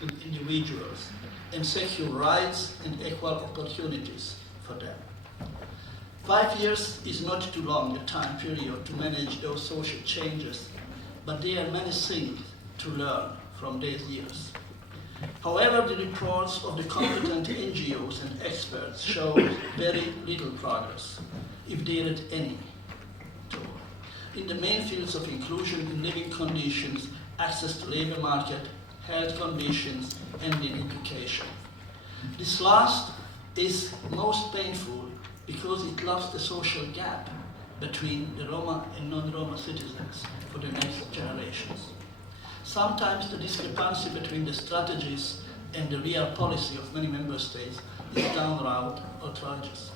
with individuals and secure rights and equal opportunities for them. 5 years is not too long a time period to manage those social changes, but there are many things to learn from these years. However, the reports of the competent NGOs and experts show very little progress, if there is any, in the main fields of inclusion in living conditions, access to labor market, health conditions, and in education. This last is most painful because it lost the social gap between the Roma and non-Roma citizens for the next generations. Sometimes the discrepancy between the strategies and the real policy of many member states is downright outrageous.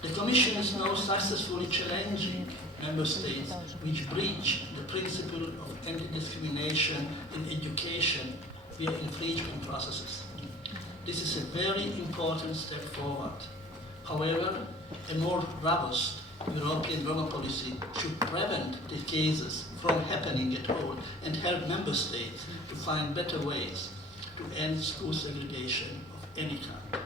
The Commission is now successfully challenging member states which breach the principle of anti-discrimination in education via infringement processes. This is a very important step forward. However, a more robust European Roma policy should prevent the cases from happening at all and help member states to find better ways to end school segregation of any kind.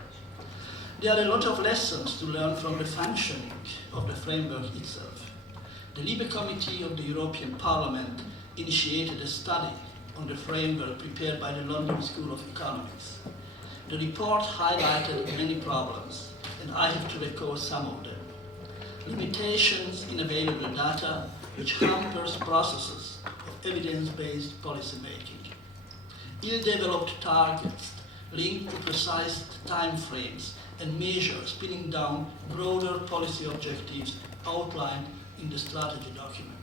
There are a lot of lessons to learn from the functioning of the framework itself. The LIBE Committee of the European Parliament initiated a study on the framework prepared by the London School of Economics. The report highlighted many problems, and I have to recall some of them. Limitations in available data, which hampers processes of evidence-based policy making. Ill-developed targets linked to precise timeframes and measures pinning down broader policy objectives outlined in the strategy document.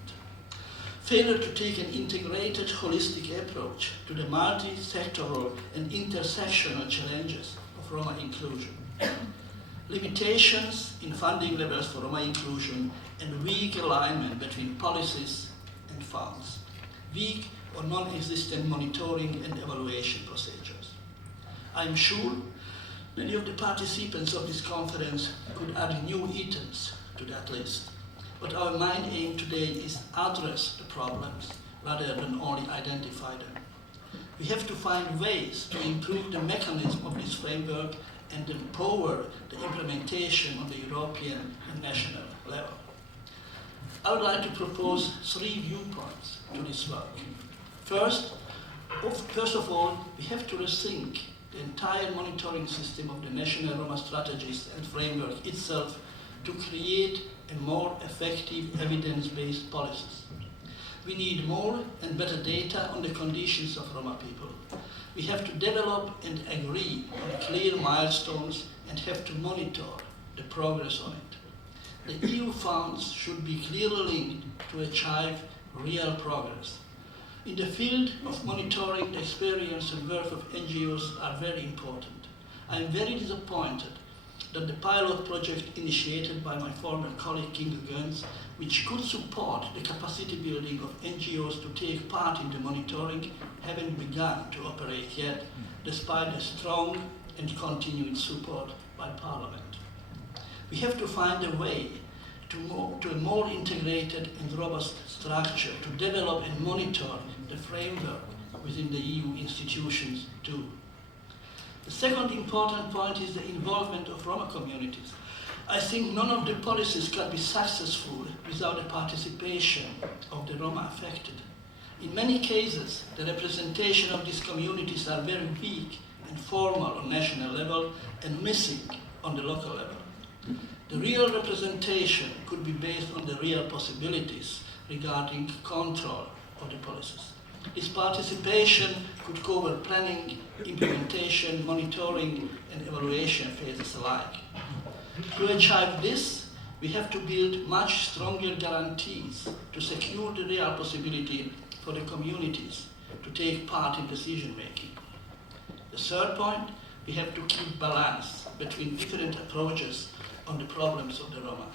Failure to take an integrated, holistic approach to the multi-sectoral and intersectional challenges of Roma inclusion. Limitations in funding levels for Roma inclusion and weak alignment between policies and funds. Weak or non-existent monitoring and evaluation procedures. I'm sure many of the participants of this conference could add new items to that list. But our main aim today is address the problems rather than only identify them. We have to find ways to improve the mechanism of this framework and empower the implementation on the European and national level. I would like to propose 3 viewpoints to this work. First of all, we have to rethink the entire monitoring system of the National Roma Strategies and framework itself to create a more effective evidence-based policies. We need more and better data on the conditions of Roma people. We have to develop and agree on clear milestones and have to monitor the progress on it. The EU funds should be clearly linked to achieve real progress. In the field of monitoring, the experience and work of NGOs are very important. I am very disappointed that the pilot project initiated by my former colleague Kinga Göns, which could support the capacity building of NGOs to take part in the monitoring, haven't begun to operate yet, despite a strong and continued support by Parliament. We have to find a way to a more integrated and robust structure to develop and monitor the framework within the EU institutions too. The second important point is the involvement of Roma communities. I think none of the policies can be successful without the participation of the Roma affected. In many cases, the representation of these communities are very weak and formal on national level and missing on the local level. The real representation could be based on the real possibilities regarding control of the policies. This participation could cover planning, implementation, monitoring, and evaluation phases alike. To achieve this, we have to build much stronger guarantees to secure the real possibility for the communities to take part in decision making. The third point, we have to keep balance between different approaches on the problems of the Roma.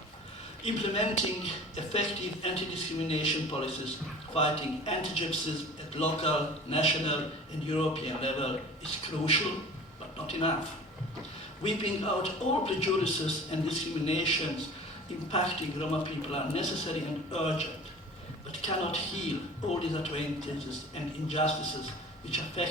Implementing effective anti-discrimination policies, fighting anti-Gypsyism at local, national, and European level is crucial, but not enough. Weeping out all prejudices and discriminations impacting Roma people are necessary and urgent, but cannot heal all disadvantages and injustices which affect